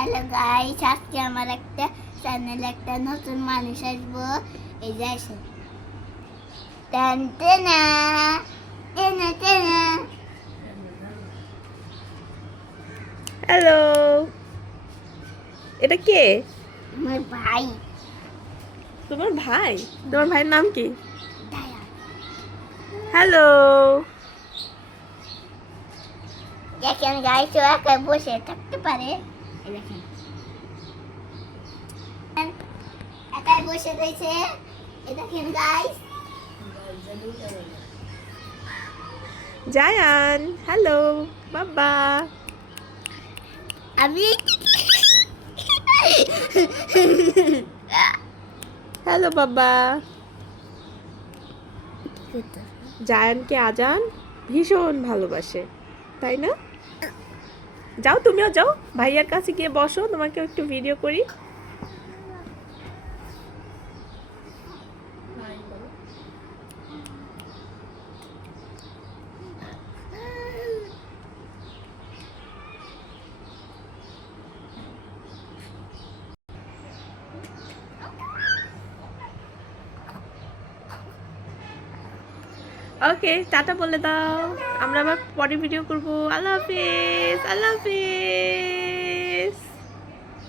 Hello guys, আজকে আমার একটা চ্যানেলে একটা নতুন মানুষ আসবো। এই যে আসে টেন টেনা টেনা টেনা। হ্যালো, এটা কে? আমার ভাই তোমার ভাই? তোমার ভাইয়ের নাম কি? দায়া। হ্যালো। দেখেন গাইস, ও একা বসে থাকতে পারে। এই দেখেন একাই বসে রয়েছে। এই দেখেন গাইস, জায়ান, হ্যালো বাবা। আমি হ্যালো বাবা। জায়ানকে আজান ভীষণ ভালোবাসে, তাই না? যাও, তুমিও যাও, ভাইয়ার কাছে গিয়ে বসো, তোমাকে একটু ভিডিও করি। ওকে, টাটা বলে দাও, আমরা আবার পরে ভিডিও করবো। আল্লাহ হাফিজ, আল্লাহ হাফিজ।